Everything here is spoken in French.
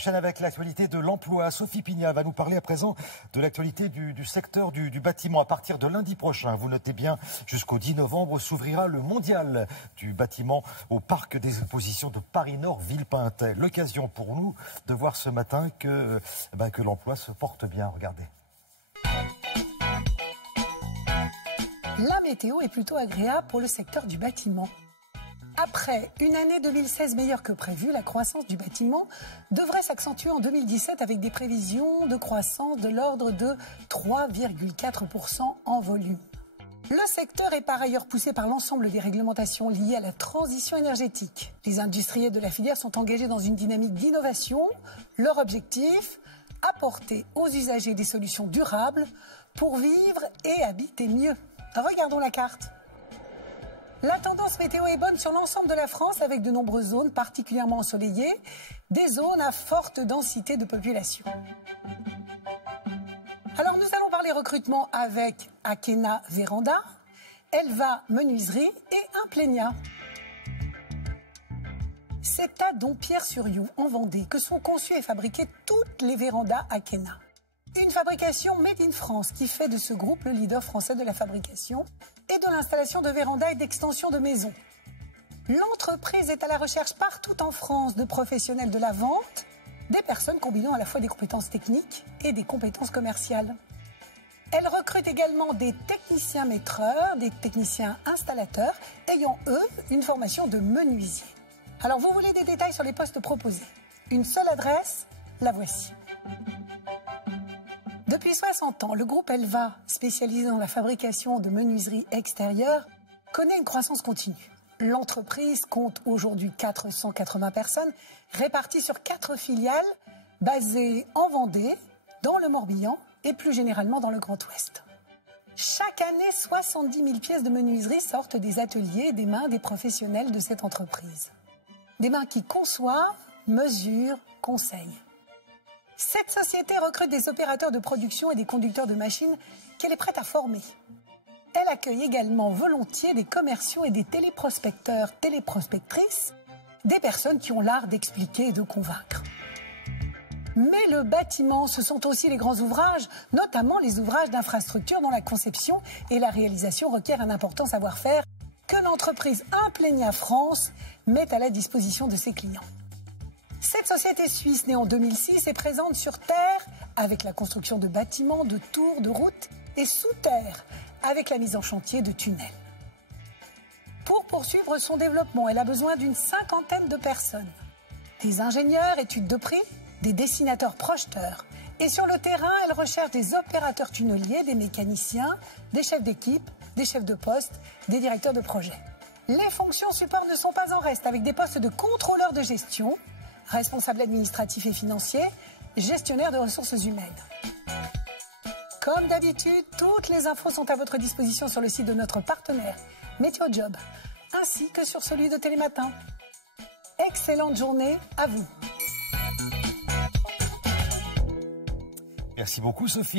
Enchaîne avec l'actualité de l'emploi. Sophie Pignat va nous parler à présent de l'actualité du secteur du bâtiment. À partir de lundi prochain, vous notez bien, jusqu'au 10 novembre, s'ouvrira le mondial du bâtiment au parc des expositions de Paris-Nord, Villepinte. L'occasion pour nous de voir ce matin que l'emploi se porte bien. Regardez. La météo est plutôt agréable pour le secteur du bâtiment. Après une année 2016 meilleure que prévu, la croissance du bâtiment devrait s'accentuer en 2017 avec des prévisions de croissance de l'ordre de 3,4% en volume. Le secteur est par ailleurs poussé par l'ensemble des réglementations liées à la transition énergétique. Les industriels de la filière sont engagés dans une dynamique d'innovation. Leur objectif, apporter aux usagers des solutions durables pour vivre et habiter mieux. Regardons la carte. La tendance météo est bonne sur l'ensemble de la France avec de nombreuses zones particulièrement ensoleillées, des zones à forte densité de population. Alors nous allons parler recrutement avec Akena Véranda, Elva Menuiserie et Implenia. C'est à Dompierre-sur-Yon, en Vendée, que sont conçues et fabriquées toutes les vérandas Akena. Une fabrication made in France qui fait de ce groupe le leader français de la fabrication et de l'installation de vérandas et d'extensions de maisons. L'entreprise est à la recherche partout en France de professionnels de la vente, des personnes combinant à la fois des compétences techniques et des compétences commerciales. Elle recrute également des techniciens maîtreurs, des techniciens installateurs, ayant eux une formation de menuisier. Alors vous voulez des détails sur les postes proposés? Une seule adresse, la voici. Depuis 60 ans, le groupe Elva, spécialisé dans la fabrication de menuiseries extérieures, connaît une croissance continue. L'entreprise compte aujourd'hui 480 personnes réparties sur 4 filiales basées en Vendée, dans le Morbihan et plus généralement dans le Grand Ouest. Chaque année, 70 000 pièces de menuiserie sortent des ateliers et des mains des professionnels de cette entreprise. Des mains qui conçoivent, mesurent, conseillent. Cette société recrute des opérateurs de production et des conducteurs de machines qu'elle est prête à former. Elle accueille également volontiers des commerciaux et des téléprospecteurs, téléprospectrices, des personnes qui ont l'art d'expliquer et de convaincre. Mais le bâtiment, ce sont aussi les grands ouvrages, notamment les ouvrages d'infrastructure dont la conception et la réalisation requièrent un important savoir-faire que l'entreprise Implenia France met à la disposition de ses clients. Cette société suisse, née en 2006, est présente sur terre avec la construction de bâtiments, de tours, de routes et sous terre avec la mise en chantier de tunnels. Pour poursuivre son développement, elle a besoin d'une 50aine de personnes. Des ingénieurs, études de prix, des dessinateurs projeteurs. Et sur le terrain, elle recherche des opérateurs tunneliers, des mécaniciens, des chefs d'équipe, des chefs de poste, des directeurs de projet. Les fonctions support ne sont pas en reste avec des postes de contrôleur de gestion, responsable administratif et financier, gestionnaire de ressources humaines. Comme d'habitude, toutes les infos sont à votre disposition sur le site de notre partenaire Météo Job, ainsi que sur celui de Télématin. Excellente journée à vous. Merci beaucoup Sophie.